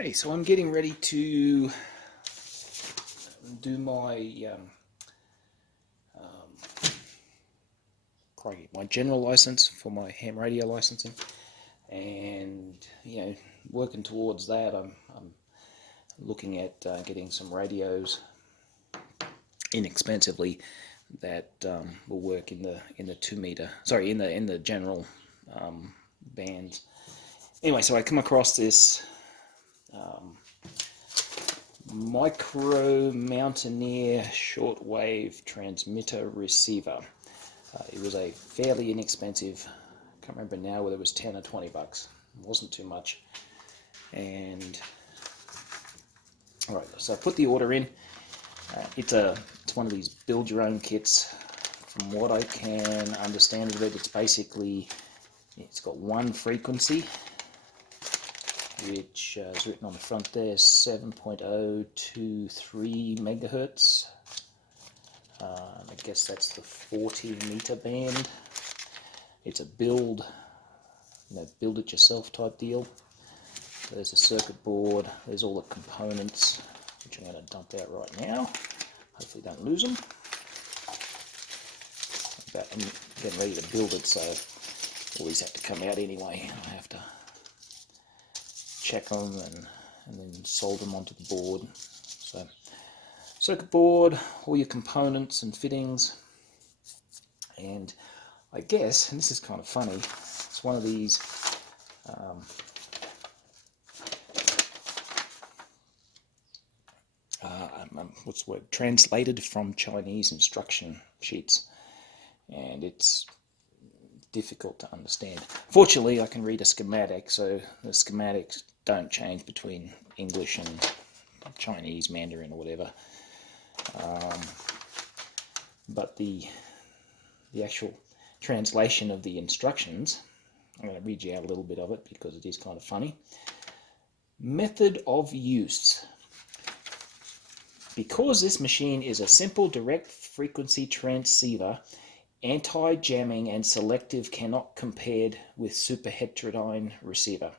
Okay, so I'm getting ready to do my general license for my ham radio licensing, and working towards that. I'm looking at getting some radios inexpensively that will work in the 2 meter, sorry, in the general bands. Anyway, so I come across this micro Mountaineer shortwave transmitter receiver. It was a fairly inexpensive, I can't remember now whether it was 10 or 20 bucks. It wasn't too much. And alright, so I put the order in. It's one of these build your own kits. From what I can understand of it, it's got one frequency, which is written on the front there, 7.023 megahertz. I guess that's the 40-meter band. It's a build it yourself type deal. There's a circuit board, there's all the components, which I'm going to dump out right now. Hopefully don't lose them. But I'm getting ready to build it, so all these have to come out anyway. I have to check them and then solder them onto the board. So circuit board, all your components and fittings, and I guess, and this is kind of funny, it's one of these what's the word, translated from Chinese instruction sheets, and it's difficult to understand. Fortunately, I can read a schematic, so the schematics don't change between English and Chinese, Mandarin, or whatever. But the actual translation of the instructions, I'm going to read you out a little bit of it because it is kind of funny. Method of use. Because this machine is a simple direct frequency transceiver, anti-jamming and selective cannot compared with super heterodyne receiver.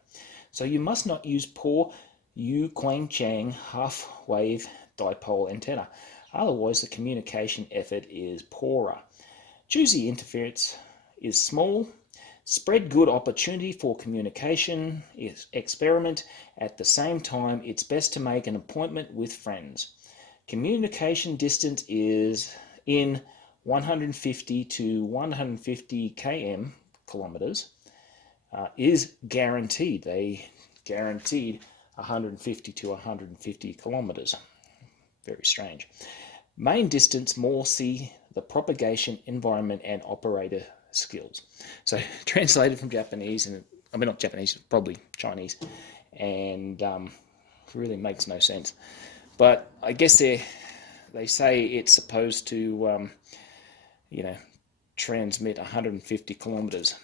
So you must not use poor Yu Quang Chang half-wave dipole antenna. Otherwise the communication effort is poorer. Choosy interference is small. Spread good opportunity for communication is experiment. At the same time, it's best to make an appointment with friends. Communication distance is in 150 to 150 km, kilometers, is guaranteed. They guaranteed 150 to 150 kilometers. Very strange. Main distance more see the propagation, environment, and operator skills. So translated from Japanese, and I mean not Japanese, probably Chinese, and really makes no sense. But I guess they say it's supposed to, transmit 150 kilometers,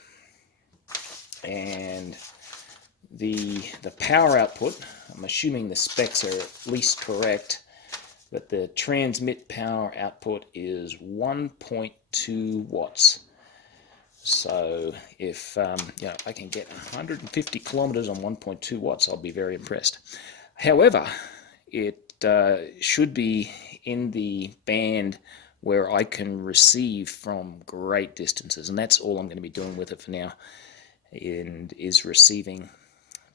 and the power output, I'm assuming the specs are at least correct, but the transmit power output is 1.2 watts. So if I can get 150 kilometers on 1.2 watts, I'll be very impressed. However, it should be in the band where I can receive from great distances, and that's all I'm going to be doing with it for now, and is receiving,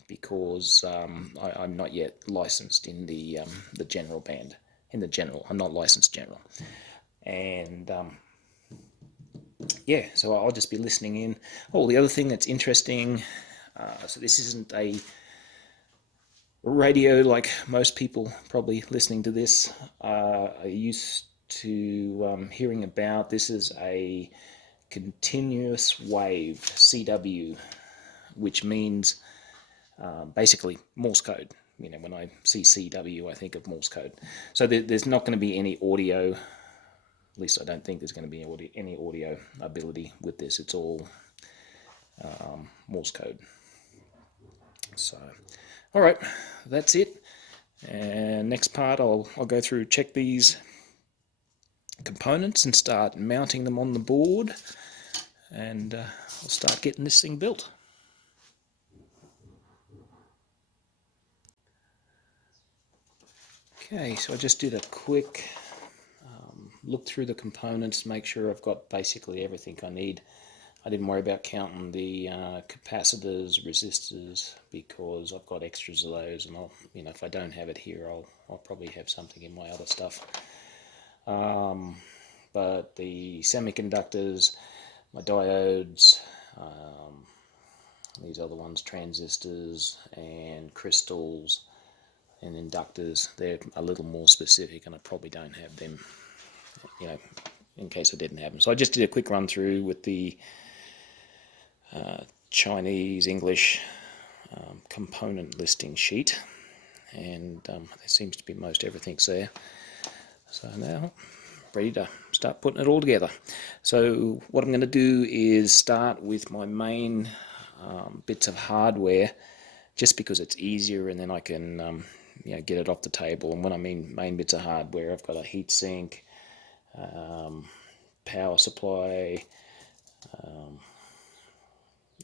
because I'm not yet licensed in the general band. In the general, I'm not licensed general, and yeah, so I'll just be listening in. Oh, the other thing that's interesting, so this isn't a radio like most people probably listening to this are used to hearing about. This is a continuous wave, CW, which means basically Morse code. When I see CW, I think of Morse code. So there's not going to be any audio, at least I don't think there's going to be any audio ability with this. It's all Morse code. So, all right, that's it. And next part, I'll go through, check these components and start mounting them on the board, and I'll start getting this thing built. Okay, so I just did a quick look through the components, make sure I've got basically everything I need. I didn't worry about counting the capacitors, resistors, because I've got extras of those, and I'll, if I don't have it here, I'll probably have something in my other stuff. But the semiconductors, my diodes, these other ones, transistors and crystals and inductors, they're a little more specific, and I probably don't have them, in case I didn't have them. So I just did a quick run through with the Chinese, English component listing sheet, and there seems to be most everything's there. So now, ready to start putting it all together. So what I'm going to do is start with my main bits of hardware, just because it's easier, and then I can get it off the table. And when I mean main bits of hardware, I've got a heatsink, power supply.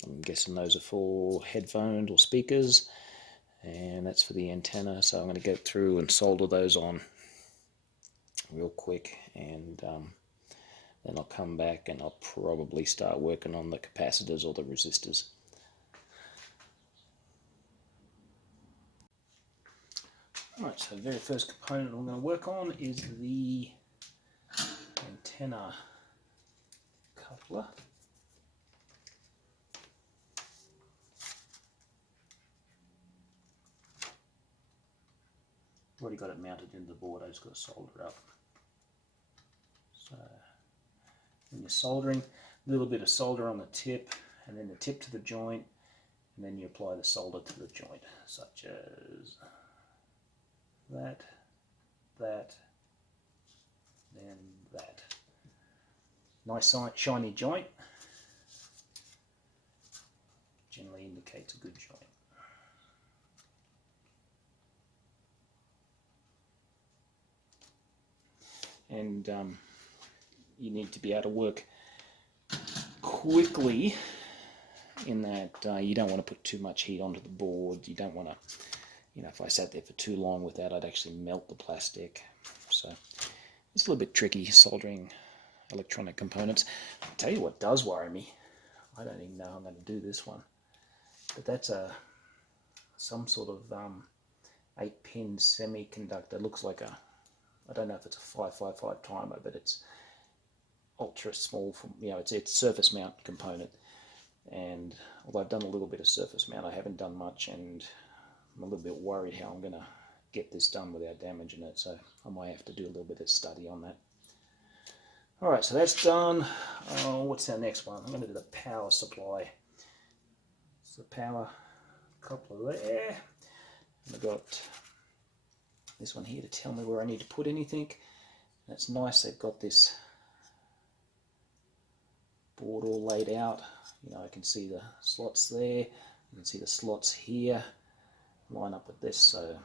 I'm guessing those are for headphones or speakers, and that's for the antenna. So I'm going to go through and solder those on real quick, and then I'll come back and I'll probably start working on the capacitors or the resistors. Alright, so the very first component I'm going to work on is the antenna coupler. I've already got it mounted into the board, I just got to solder up. So when you're soldering, a little bit of solder on the tip, and then the tip to the joint, and then you apply the solder to the joint, such as that, then that. Nice shiny joint generally indicates a good joint. And you need to be able to work quickly, in that you don't want to put too much heat onto the board. You don't want to, if I sat there for too long with that, I'd actually melt the plastic. So it's a little bit tricky soldering electronic components. I'll tell you what does worry me. I don't even know how I'm going to do this one. But that's some sort of 8-pin semiconductor. Looks like I don't know if it's a 555 timer, but it's ultra small. It's surface mount component. And although I've done a little bit of surface mount, I haven't done much, and I'm a little bit worried how I'm going to get this done without damaging it. So I might have to do a little bit of study on that. Alright, so that's done. What's our next one? I'm going to do the power supply. So the power coupler there. And I've got this one here to tell me where I need to put anything. That's nice, they've got this board all laid out. I can see the slots there. You can see the slots here line up with this, so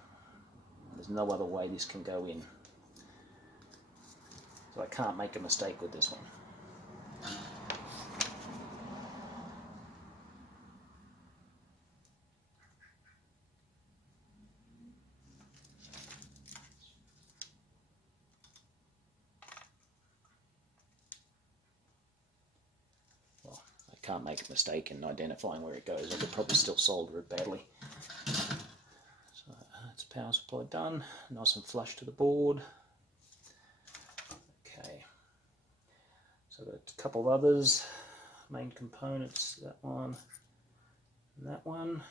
there's no other way this can go in. So I can't make a mistake with this one. Well, I can't make a mistake in identifying where it goes. I could probably still solder it badly. So that's power supply done. Nice and flush to the board. Okay. So I've got a couple of others. Main components, that one and that one.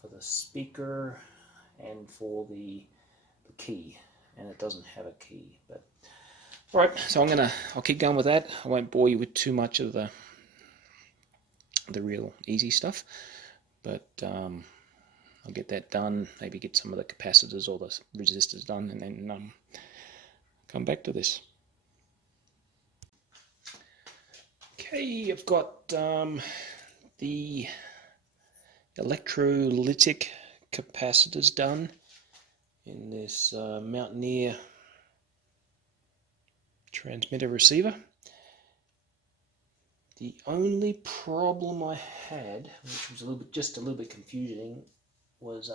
For the speaker and for the key, and it doesn't have a key. But all right, so I'll keep going with that. I won't bore you with too much of the real easy stuff, but I'll get that done. Maybe get some of the capacitors or the resistors done, and then come back to this. Okay, I've got the electrolytic capacitors done in this Mountaineer transmitter receiver. The only problem I had, which was just a little bit confusing, was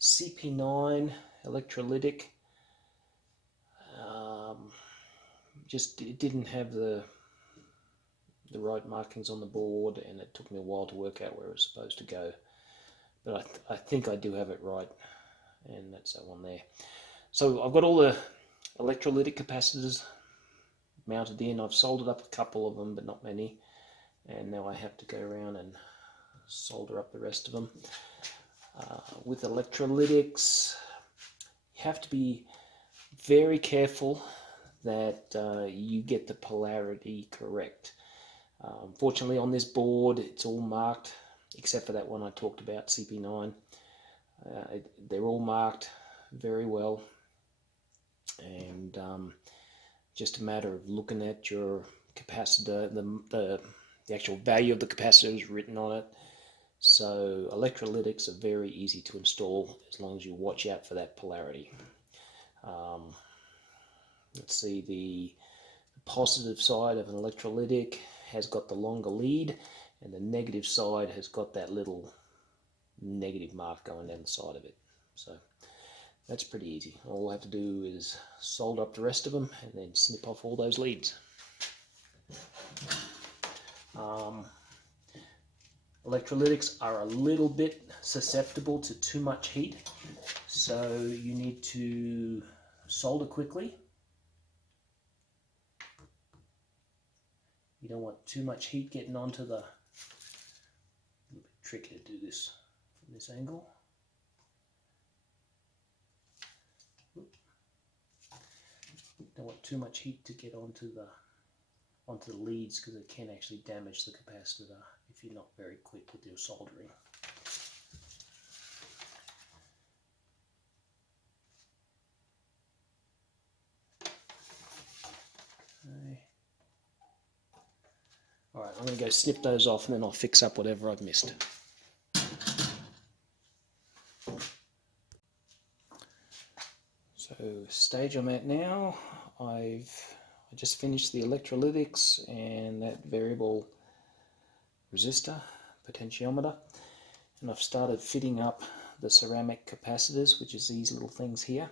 CP9 electrolytic. Just it didn't have the right markings on the board, and it took me a while to work out where it was supposed to go. But I think I do have it right, and that's that one there. So I've got all the electrolytic capacitors mounted in. I've soldered up a couple of them, but not many. And now I have to go around and solder up the rest of them. With electrolytics, you have to be very careful that you get the polarity correct. Fortunately, on this board, it's all marked, except for that one I talked about, CP9. They're all marked very well, and just a matter of looking at your capacitor. The actual value of the capacitor is written on it. So electrolytics are very easy to install as long as you watch out for that polarity. Let's see, the positive side of an electrolytic has got the longer lead, and the negative side has got that little negative mark going down the side of it. So that's pretty easy. All I have to do is solder up the rest of them and then snip off all those leads. Electrolytics are a little bit susceptible to too much heat, so you need to solder quickly. You don't want too much heat getting onto the... A little bit tricky to do this from this angle. Don't want too much heat to get onto the leads, because it can actually damage the capacitor if you're not very quick with your soldering. Okay. Alright, I'm going to go snip those off, and then I'll fix up whatever I've missed. So, stage I'm at now, I just finished the electrolytics and that variable resistor, potentiometer, and I've started fitting up the ceramic capacitors, which is these little things here.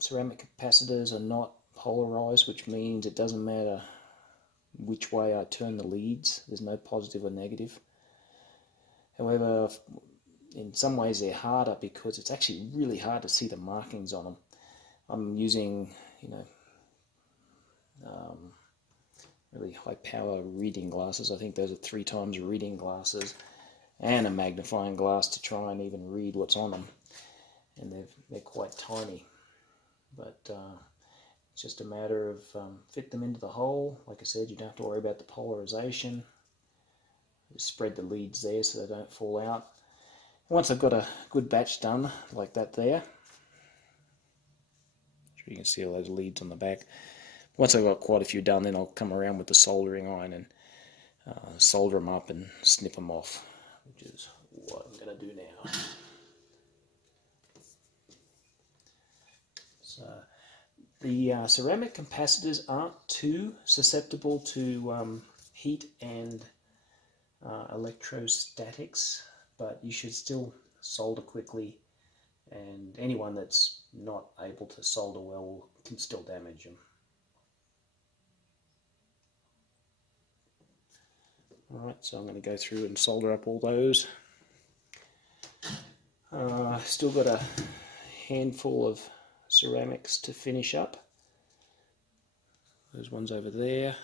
Ceramic capacitors are not polarized, which means it doesn't matter which way I turn the leads. There's no positive or negative. However, in some ways they're harder because it's actually really hard to see the markings on them. I'm using, really high power reading glasses. I think those are 3 times reading glasses and a magnifying glass to try and even read what's on them. And they're quite tiny. But it's just a matter of fit them into the hole. Like I said, you don't have to worry about the polarization. Just spread the leads there so they don't fall out. Once I've got a good batch done, like that there, you can see all those leads on the back. Once I've got quite a few done, then I'll come around with the soldering iron and solder them up and snip them off, which is what I'm going to do now. So the ceramic capacitors aren't too susceptible to heat and electrostatics, but you should still solder quickly, and anyone that's not able to solder well can still damage them. Alright, so I'm going to go through and solder up all those. Still got a handful of ceramics to finish up. Those ones over there,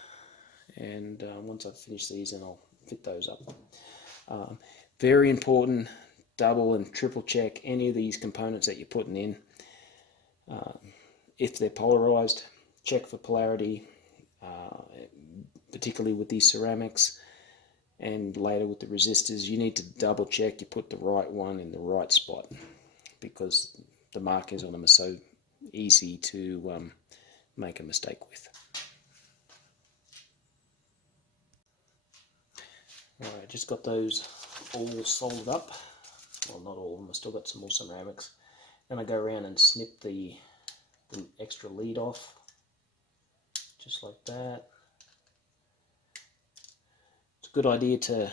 and once I've finished these, then I'll fit those up. Very important, double and triple check any of these components that you're putting in. If they're polarized, check for polarity, particularly with these ceramics, and later with the resistors. You need to double check you put the right one in the right spot, because the markings on them are so easy to make a mistake with. Alright, just got those all soldered up. Well, not all of them, I've still got some more ceramics. Then I go around and snip the extra lead off, just like that. It's a good idea to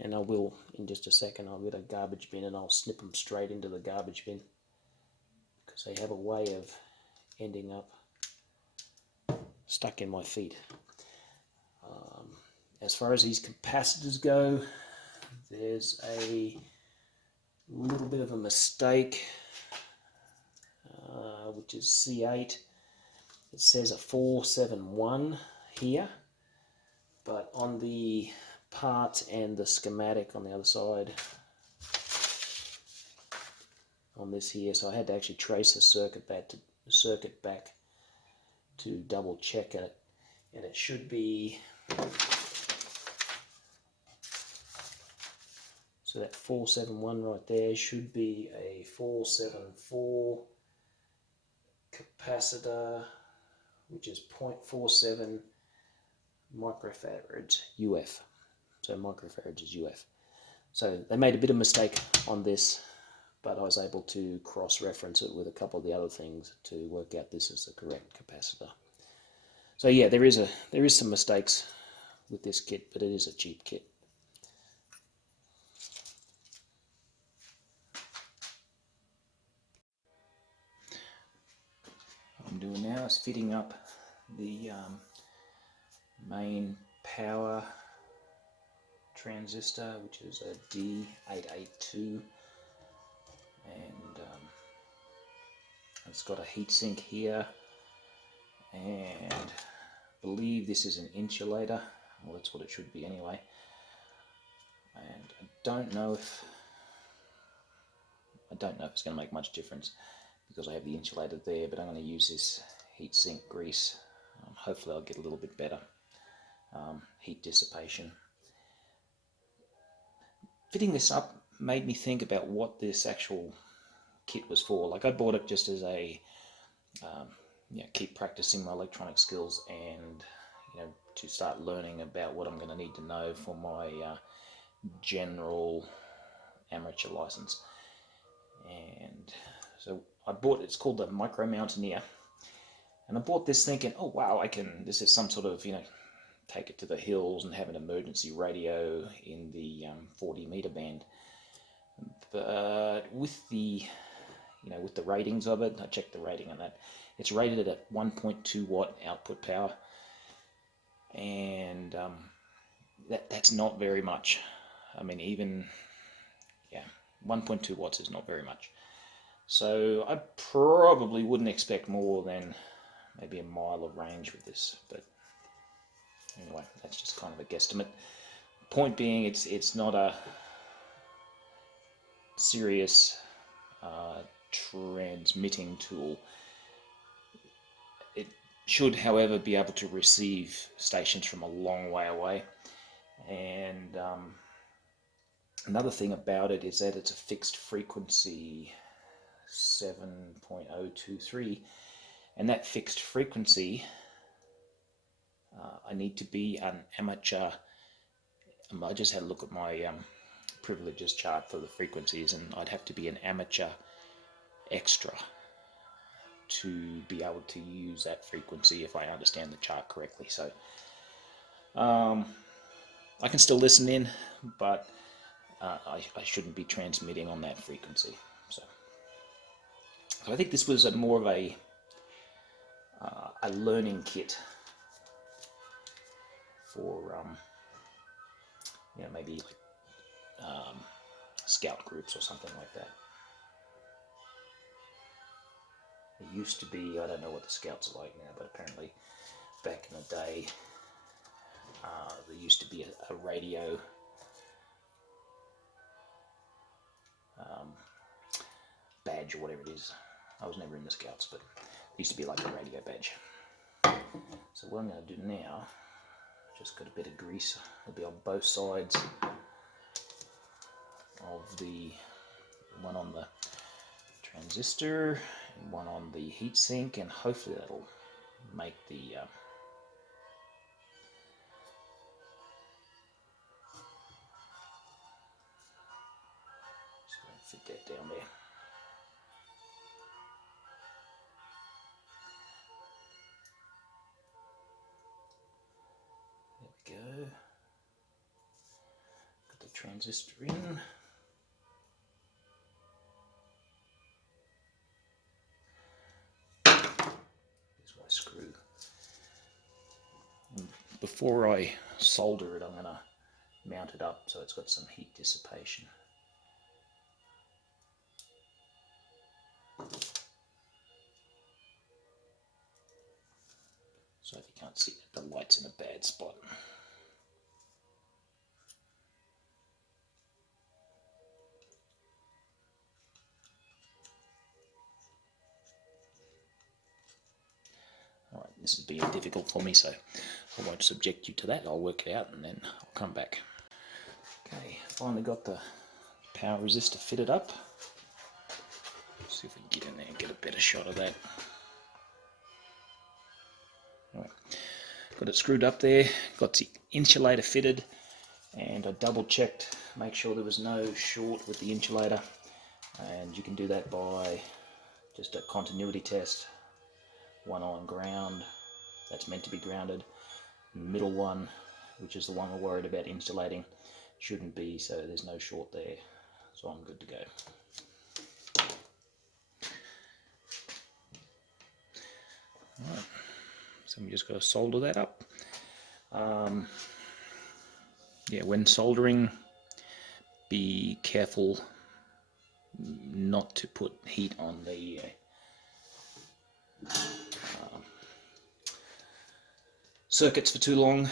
And I will, in just a second, I'll get a garbage bin and I'll snip them straight into the garbage bin, because they have a way of ending up stuck in my feet. As far as these capacitors go, there's a little bit of a mistake, which is C8. It says a 471 here, but on the part and the schematic on the other side on this here, so I had to actually trace the circuit back to double check it, and it should be, so that 471 right there should be a 474 capacitor, which is 0.47 microfarads UF. So microfarads is UF. So they made a bit of mistake on this, but I was able to cross-reference it with a couple of the other things to work out this is the correct capacitor. So yeah, there is some mistakes with this kit, but it is a cheap kit. What I'm doing now is fitting up the main power transistor, which is a D882, and it's got a heatsink here, and I believe this is an insulator. Well, that's what it should be anyway. And I don't know if it's going to make much difference because I have the insulator there, but I'm going to use this heatsink grease. Hopefully I'll get a little bit better heat dissipation. Fitting this up made me think about what this actual kit was for. Like, I bought it just as a keep practicing my electronic skills, and to start learning about what I'm going to need to know for my general amateur license. And so I bought, it's called the Mountaineer, and I bought this thinking, oh wow, this is some sort of, take it to the hills and have an emergency radio in the 40-meter band. But with the ratings of it, I checked the rating on that. It's rated at 1.2 watt output power, and that's not very much. I mean, even 1.2 watts is not very much. So I probably wouldn't expect more than maybe a mile of range with this, but anyway, that's just kind of a guesstimate. Point being, it's not a serious transmitting tool. It should, however, be able to receive stations from a long way away. And another thing about it is that it's a fixed frequency 7.023, and that fixed frequency, I need to be an amateur. I just had a look at my privileges chart for the frequencies, and I'd have to be an amateur extra to be able to use that frequency if I understand the chart correctly. So I can still listen in, but I shouldn't be transmitting on that frequency. So I think this was more of a learning kit for maybe like scout groups or something like that. It used to be, I don't know what the scouts are like now, but apparently back in the day there used to be a radio badge or whatever it is. I was never in the scouts, but it used to be like a radio badge. So what I'm going to do now, just got a bit of grease. It'll be on both sides of the one on the transistor and one on the heatsink, and hopefully that'll make the fit that down there. There we go. Got the transistor in. Here's my screw. And before I solder it, I'm going to mount it up so it's got some heat dissipation. So if you can't see it, the light's in a bad spot. Alright, this is being difficult for me, so I won't subject you to that. I'll work it out and then I'll come back. Okay, finally got the power resistor fitted up. Let's see if we can get in there and get a better shot of that. Alright, got it screwed up there, got the insulator fitted, and I double checked, make sure there was no short with the insulator, and you can do that by just a continuity test. One on ground, that's meant to be grounded. Middle one, which is the one we're worried about insulating, shouldn't be, so there's no short there, so I'm good to go. Alright, so we just got to solder that up. Yeah, when soldering, be careful not to put heat on the circuits for too long.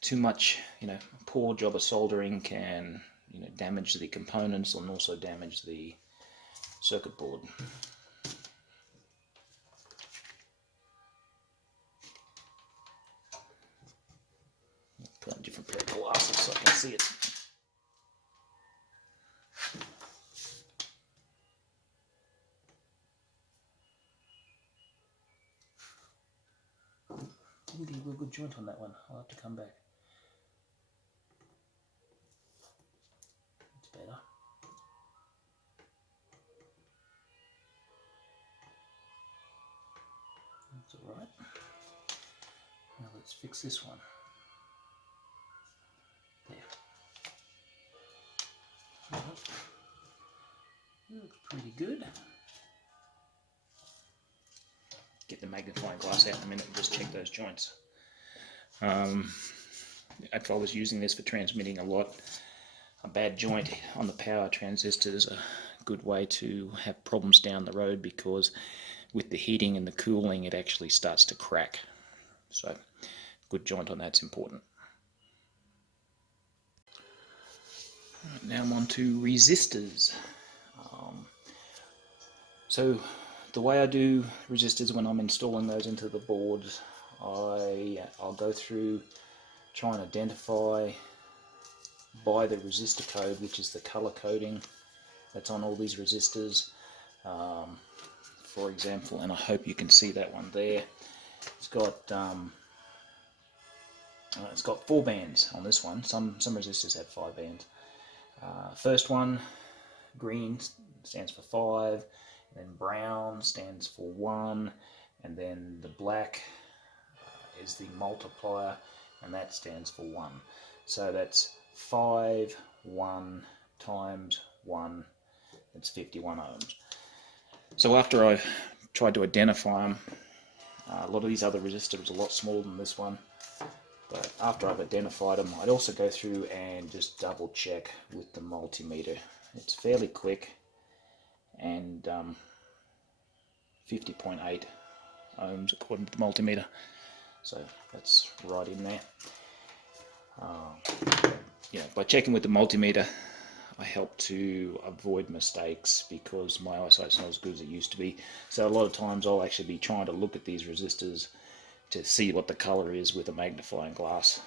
Too much, poor job of soldering can, damage the components and also damage the circuit board. Put on a different pair of glasses so I can see it. Didn't get a real good joint on that one. I'll have to come back. It's better. That's alright. Now let's fix this one. There. Looks pretty good. Get the magnifying glass out in a minute and just check those joints. If I was using this for transmitting a lot, a bad joint on the power transistor is a good way to have problems down the road, because with the heating and the cooling it actually starts to crack. So good joint on that's important. Right, now I'm on to resistors. So the way I do resistors when I'm installing those into the boards, I'll go through, try and identify by the resistor code, which is the color coding that's on all these resistors. For example, and I hope you can see that one there, it's got 4 bands on this one. Some resistors have 5 bands. First one, green, stands for 5, then brown stands for 1, and then the black is the multiplier, and that stands for 1. So that's 5, 1 times 1, that's 51 ohms. So after I've tried to identify them, a lot of these other resistors are a lot smaller than this one, but after I've identified them, I'd also go through and just double check with the multimeter. It's fairly quick, and 50.8 ohms according to the multimeter, so that's right in there. By checking with the multimeter, I help to avoid mistakes because my eyesight's not as good as it used to be. So a lot of times I'll actually be trying to look at these resistors to see what the color is with a magnifying glass.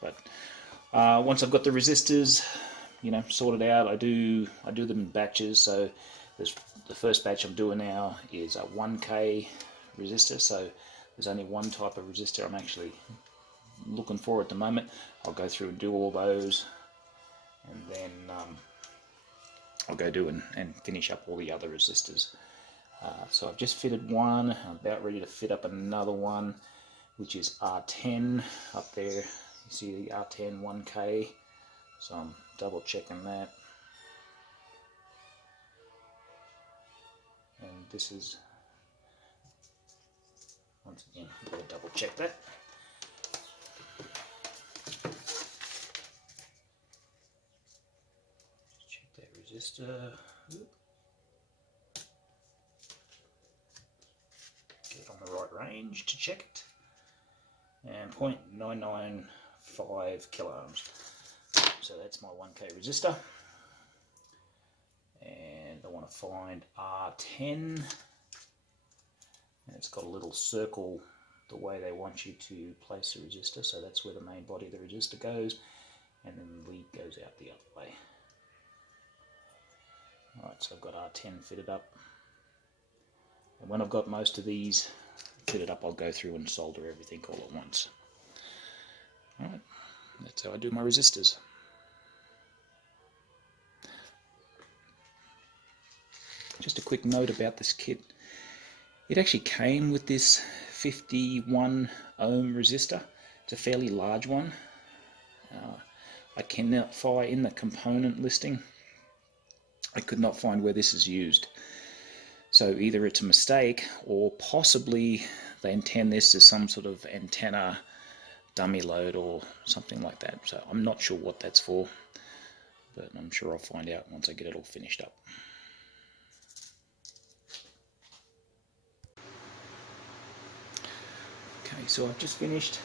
But once I've got the resistors, sorted out, I do them in batches. So the first batch I'm doing now is a 1K resistor. So there's only one type of resistor I'm actually looking for at the moment. I'll go through and do all those, and then I'll go do and finish up all the other resistors. So I've just fitted one. I'm about ready to fit up another one, which is R10 up there. You see the R10 1K. So I'm double checking that. And this is, once again, I'm going to double check that. Check that resistor. Get on the right range to check it. And 0.995 kiloohms. So that's my 1K resistor. And I want to find R10. And it's got a little circle the way they want you to place the resistor. So that's where the main body of the resistor goes. And then the lead goes out the other way. Alright, so I've got R10 fitted up. And when I've got most of these fitted up, I'll go through and solder everything all at once. Alright, that's how I do my resistors. Just a quick note about this kit. It actually came with this 51 ohm resistor. It's a fairly large one. I cannot find in the component listing. I could not find where this is used. So either it's a mistake or possibly they intend this as some sort of antenna dummy load or something like that. So I'm not sure what that's for, but I'm sure I'll find out once I get it all finished up. Okay, so I've just finished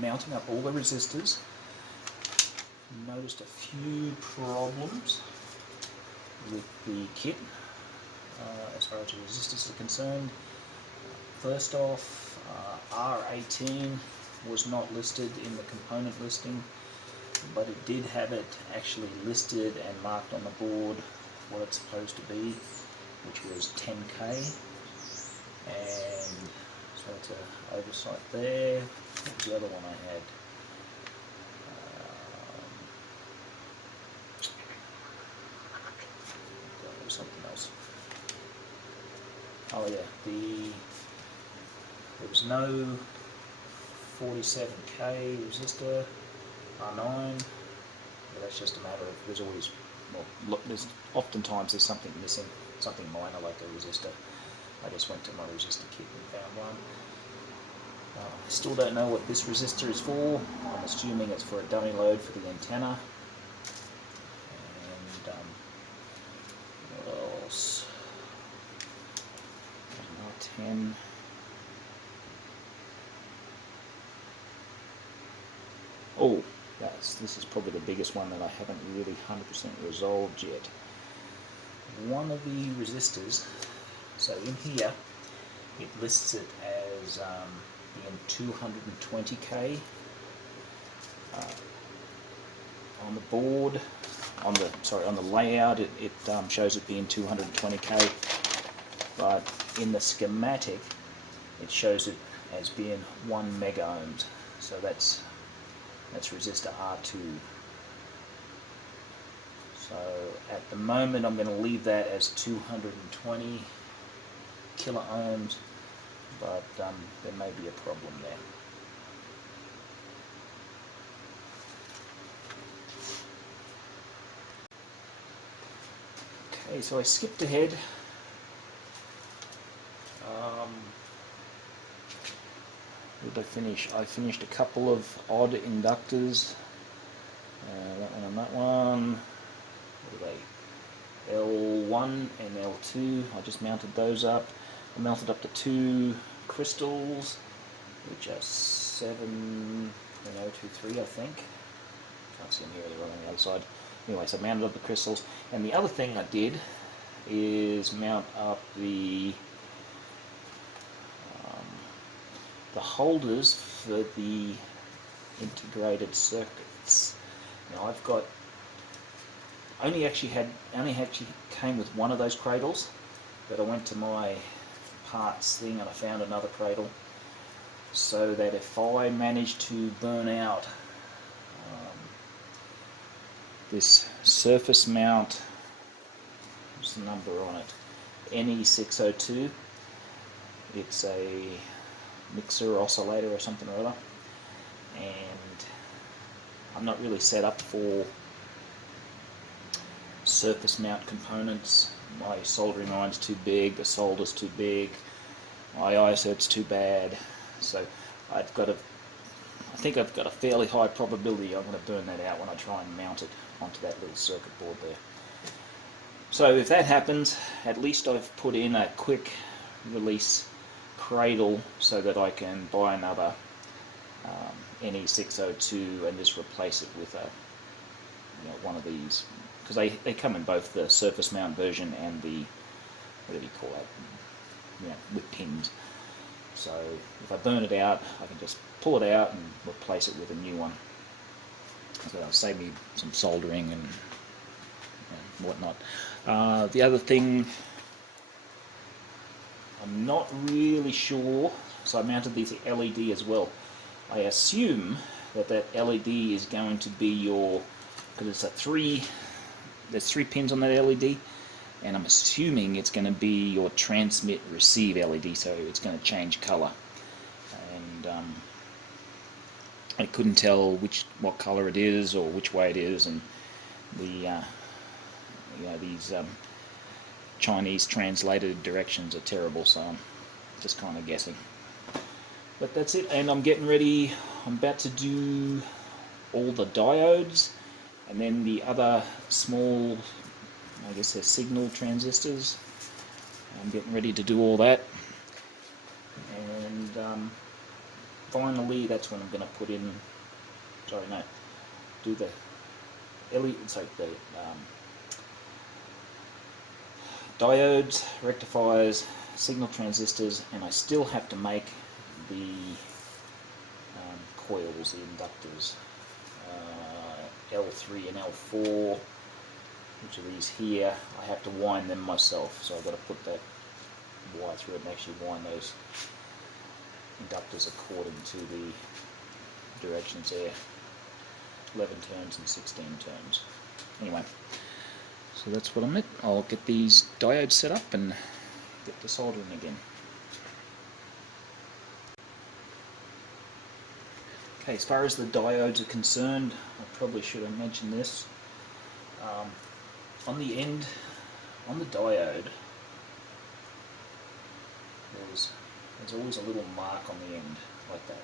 mounting up all the resistors. Noticed a few problems with the kit as far as the resistors are concerned. First off, R18 was not listed in the component listing, but it did have it actually listed and marked on the board what it's supposed to be, which was 10K. And so it's an oversight there. What was the other one I had? Something else. Oh yeah, there was no 47K resistor, R9, but that's just a matter of, there's always, well, oftentimes there's something missing, something minor like a resistor. I just went to my resistor kit and found one. I still don't know what this resistor is for. I'm assuming it's for a dummy load for the antenna. And what else? R10. Oh, this is probably the biggest one that I haven't really 100% resolved yet. One of the resistors, so in here, it lists it as being 220K. On the board, on the layout, it shows it being 220K, but in the schematic, it shows it as being 1 mega ohms. So that's resistor R2. So at the moment, I'm going to leave that as 220 kilo ohms, but there may be a problem there. Okay, so I skipped ahead. What did I finish? I finished a couple of odd inductors. That one and that one. What are they? L1 and L2. I just mounted those up. I mounted up the 2 crystals, which are 7.023, I think. Can't see them here, they're on the other side. Anyway, so I mounted up the crystals. And the other thing I did is mount up the holders for the integrated circuits. Now I've got only actually came with one of those cradles, but I went to my parts thing and I found another cradle, so that if I manage to burn out this surface mount, what's the number on it? NE602. It's a mixer oscillator or something or other, and I'm not really set up for surface mount components. My soldering iron's too big, the solder's too big, my ISO's too bad, so I think I've got a fairly high probability I'm going to burn that out when I try and mount it onto that little circuit board there. So if that happens, at least I've put in a quick release cradle so that I can buy another NE602 and just replace it with one of these, because they come in both the surface mount version and the, whatever you call that, with pins. So if I burn it out, I can just pull it out and replace it with a new one. So that'll save me some soldering and whatnot. The other thing, I'm not really sure, so I mounted these LED as well. I assume that LED is going to be your, because there's three pins on that LED, and I'm assuming it's going to be your transmit receive LED, so it's going to change color. And I couldn't tell what color it is or which way it is, and the these Chinese translated directions are terrible, so I'm just kind of guessing. But that's it, and I'm getting ready. I'm about to do all the diodes, and then the other small, I guess they're signal transistors. I'm getting ready to do all that, and finally that's when I'm going to put in, do the LED, the diodes, rectifiers, signal transistors, and I still have to make the coils, the inductors, L3 and L4, which are these here. I have to wind them myself, so I've got to put that wire through it and actually wind those inductors according to the directions there, 11 turns and 16 turns. Anyway, so that's what I'm at. I'll get these diodes set up and get the soldering again. Okay, as far as the diodes are concerned, I probably should have mentioned this. On the end, on the diode, there's always a little mark on the end, like that.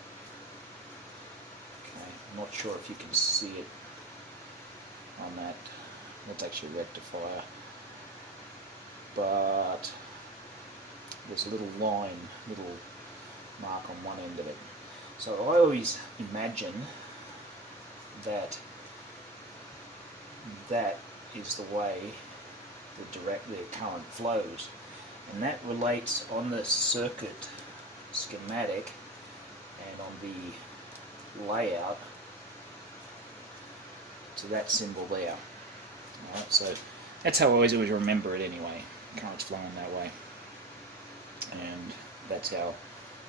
Okay, I'm not sure if you can see it on that. That's actually a rectifier. But there's a little line, little mark on one end of it. So I always imagine that that is the way the current flows, and that relates on the circuit schematic and on the layout to that symbol there. Alright, so that's how I always remember it anyway. Current's flowing that way, and that's how.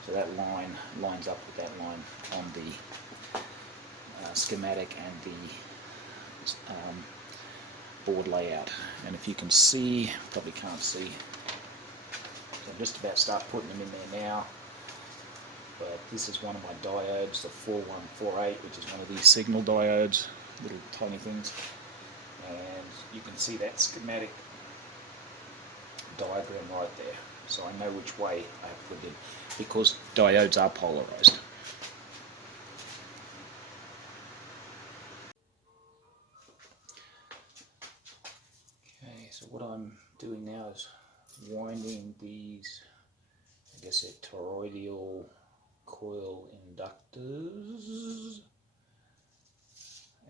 So that line lines up with that line on the schematic and the board layout. And if you can see, probably can't see, so I'm just about to start putting them in there now. But this is one of my diodes, the 4148, which is one of these signal diodes, little tiny things. And you can see that schematic diagram right there. So I know which way I have to put it in, because diodes are polarized. Okay, so what I'm doing now is winding these, I guess they're toroidal coil inductors,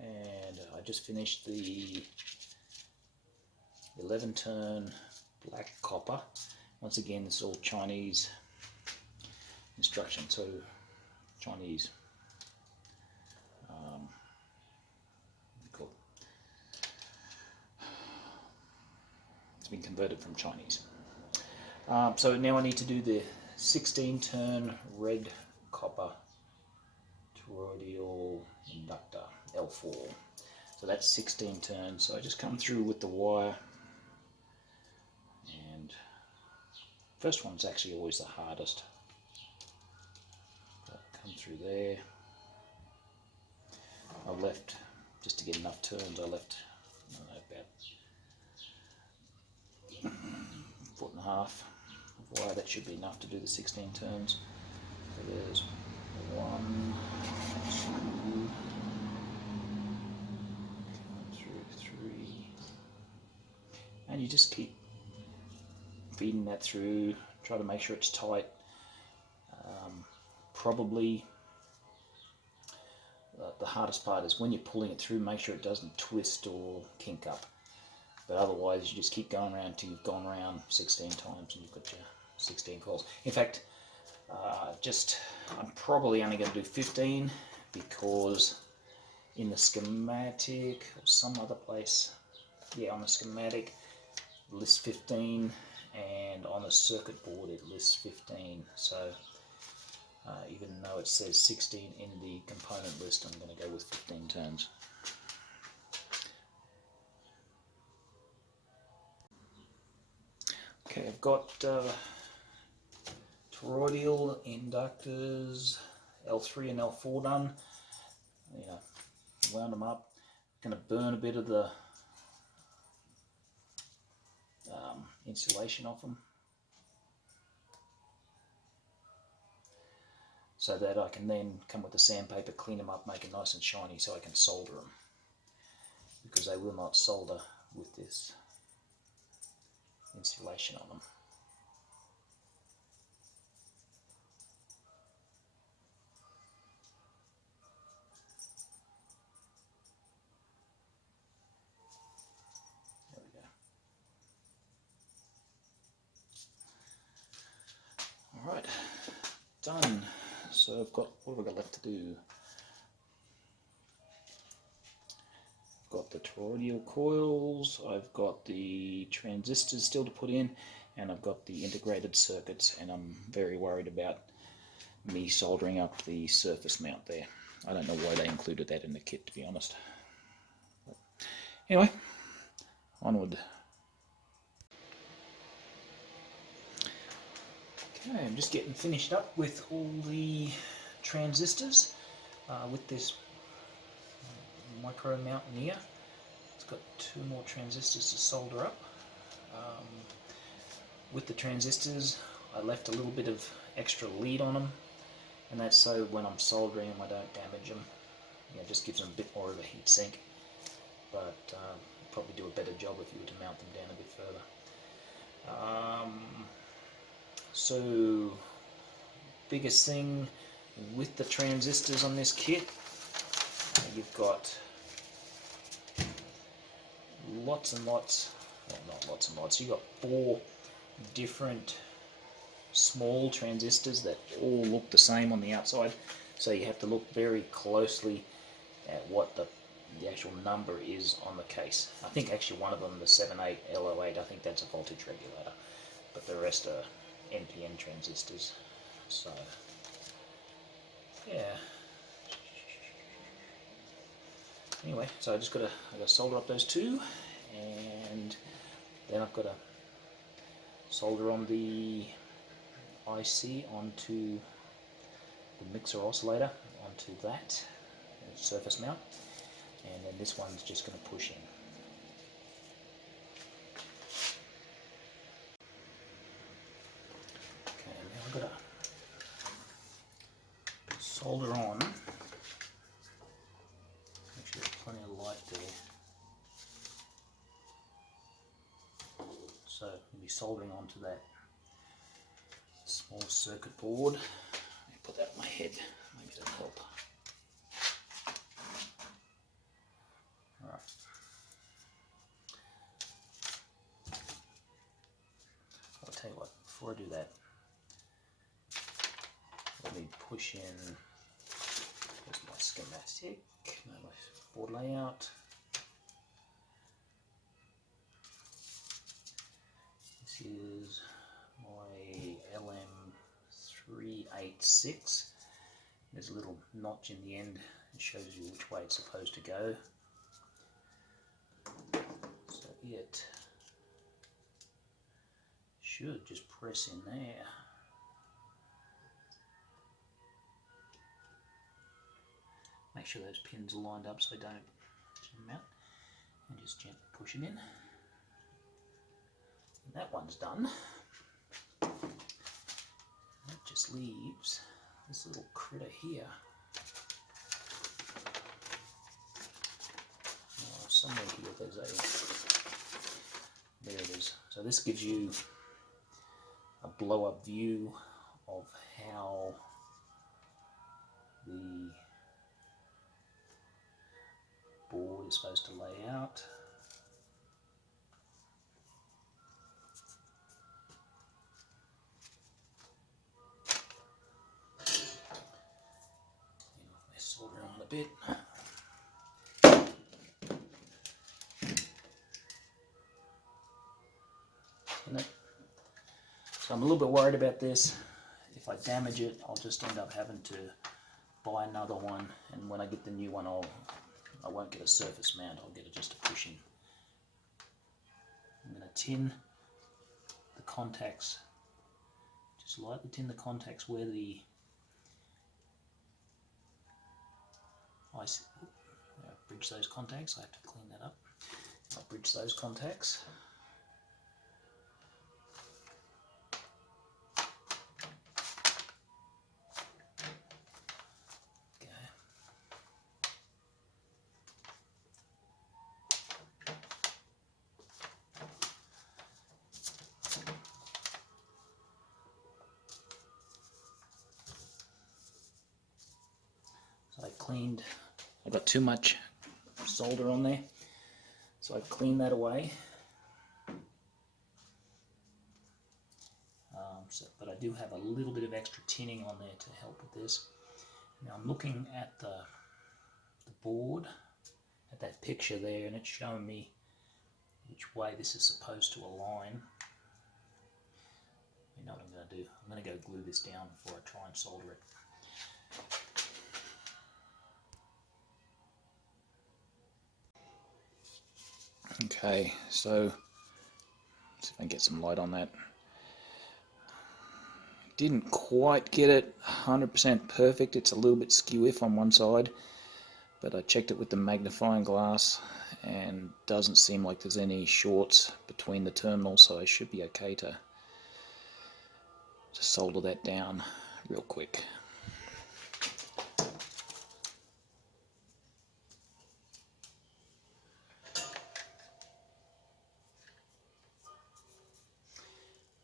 and I just finished the 11 turn black copper. Once again, it's all Chinese instruction, so Chinese it's been converted from Chinese. So now I need to do the 16 turn red copper toroidal inductor L4. So that's 16 turns. So I just come through with the wire, and first one's actually always the hardest. Come through there. I've left just to get enough turns. I left, I don't know, about a foot and a half of wire. That should be enough to do the 16 turns. So there's 1, 2, 3, and you just keep feeding that through. Try to make sure it's tight. Probably the hardest part is when you're pulling it through, make sure it doesn't twist or kink up. But otherwise, you just keep going around until you've gone around 16 times and you've got your 16 coils. In fact, I'm probably only going to do 15 because in the schematic or some other place, yeah, on the schematic it lists 15, and on the circuit board it lists 15. So even though it says 16 in the component list, I'm going to go with 15 turns. Okay, I've got toroidal inductors L3 and L4 done. Wound them up. I'm going to burn a bit of the insulation off them, so that I can then come with the sandpaper, clean them up, make them nice and shiny so I can solder them, because they will not solder with this insulation on them. There we go. Alright, done. So I've got, what have I got left to do? I've got the toroidal coils, I've got the transistors still to put in, and I've got the integrated circuits, and I'm very worried about me soldering up the surface mount there. I don't know why they included that in the kit, to be honest. But anyway, onward. Okay, I'm just getting finished up with all the transistors with this micro Mountaineer. It's got 2 more transistors to solder up. With the transistors, I left a little bit of extra lead on them, and that's so when I'm soldering them I don't damage them. It just gives them a bit more of a heat sink, but probably do a better job if you were to mount them down a bit further. So biggest thing with the transistors on this kit, you've got lots and lots, well, not lots and lots, you've got 4 different small transistors that all look the same on the outside, so you have to look very closely at what the actual number is on the case. I think actually one of them, the 78L08, I think that's a voltage regulator, but the rest are NPN transistors. So yeah, anyway, so I got to solder up those 2, and then I've got to solder on the IC onto the mixer oscillator, onto that surface mount, and then this one's just going to push in. Okay, now I've got to solder on. Make sure there's plenty of light there. So we'll be soldering onto that small circuit board. Let me put that on my head, maybe that'll help. Alright. I'll tell you what, before I do that, let me push in, here's my schematic, my board layout. This is my LM386. There's a little notch in the end that shows you which way it's supposed to go. So it should just press in there. Make sure those pins are lined up so they don't them out and just gently push it in. And that one's done. That just leaves this little critter here. Oh, somewhere here there's a, there it is. So this gives you a blow-up view of how the board is supposed to lay out. Let's solder on a bit. So I'm a little bit worried about this. If I damage it, I'll just end up having to buy another one, and when I get the new one, I won't get a surface mount, I'll get just a push-in. I'm going to tin the contacts, just lightly tin the contacts where the bridge those contacts. I have to clean that up. I'll bridge those contacts. I got too much solder on there, so I cleaned that away. But I do have a little bit of extra tinning on there to help with this. Now I'm looking at the board, at that picture there, and it's showing me which way this is supposed to align. You know what I'm going to do? I'm going to go glue this down before I try and solder it. Okay, so let's see if I can get some light on that. Didn't quite get it 100% perfect. It's a little bit skew-if on one side, but I checked it with the magnifying glass and doesn't seem like there's any shorts between the terminals, so I should be okay to just solder that down real quick.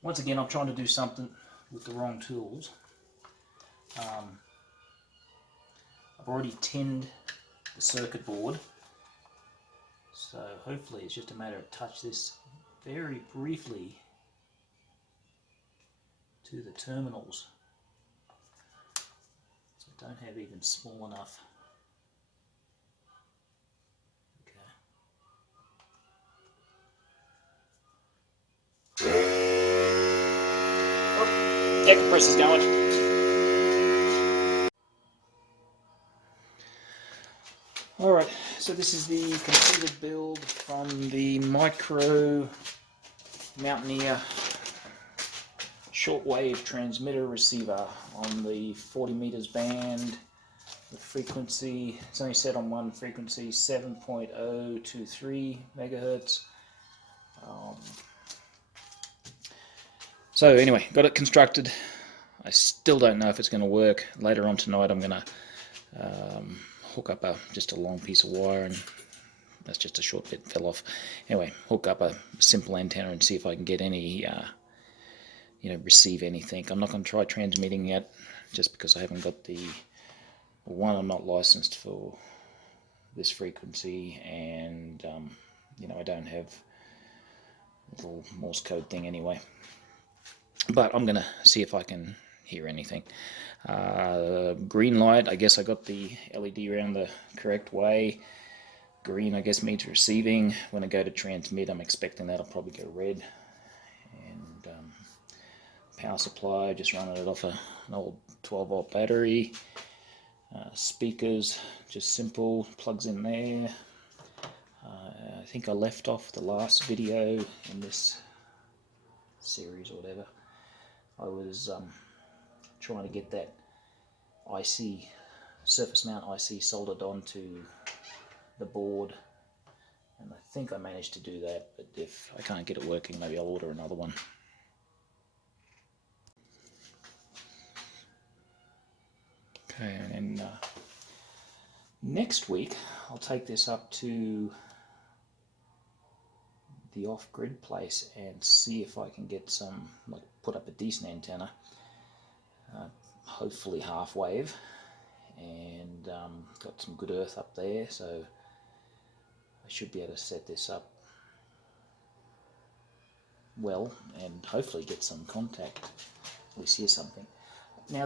Once again, I'm trying to do something with the wrong tools. I've already tinned the circuit board, so hopefully it's just a matter of touch this very briefly to the terminals. So I don't have even small enough. Air compressor's going. Alright, so this is the completed build from the Micro Mountaineer Shortwave transmitter receiver on the 40 meters band. The frequency, it's only set on one frequency, 7.023 megahertz. So anyway, got it constructed. I still don't know if it's going to work. Later on tonight I'm going to hook up just a long piece of wire, and that's just a short bit fell off. Anyway, hook up a simple antenna and see if I can get any, receive anything. I'm not going to try transmitting yet, just because I haven't got the, one, I'm not licensed for this frequency, and I don't have a little Morse code thing anyway. But I'm going to see if I can hear anything. Green light, I guess I got the LED around the correct way. Green, I guess, means receiving. When I go to transmit, I'm expecting that'll probably go red. And power supply, just running it off an old 12-volt battery. Speakers, just simple, plugs in there. I think I left off the last video in this series or whatever. I was trying to get that IC, surface mount IC, soldered onto the board think I managed to do that, but if I can't get it working, maybe I'll order another one. Okay, and then next week I'll take this up to the off-grid place and see if I can get some, like, put up a decent antenna, hopefully half wave, and got some good earth up there, so I should be able to set this up well and hopefully get some contact. We see something. Now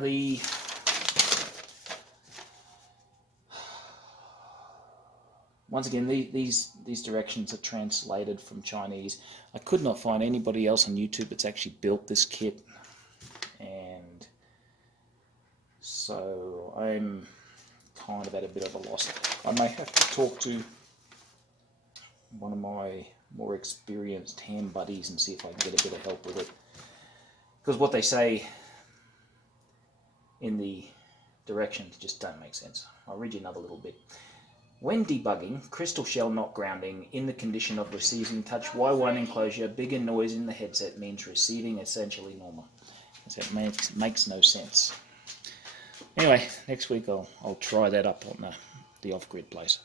once again, these directions are translated from Chinese. I could not find anybody else on YouTube that's actually built this kit, and so I'm kind of at a bit of a loss. I may have to talk to one of my more experienced ham buddies and see if I can get a bit of help with it. Because what they say in the directions just don't make sense. I'll read you another little bit. When debugging, crystal shell not grounding in the condition of receiving touch Y1 enclosure, bigger noise in the headset means receiving essentially normal. So it makes no sense. Anyway, next week I'll try that up on the off-grid place.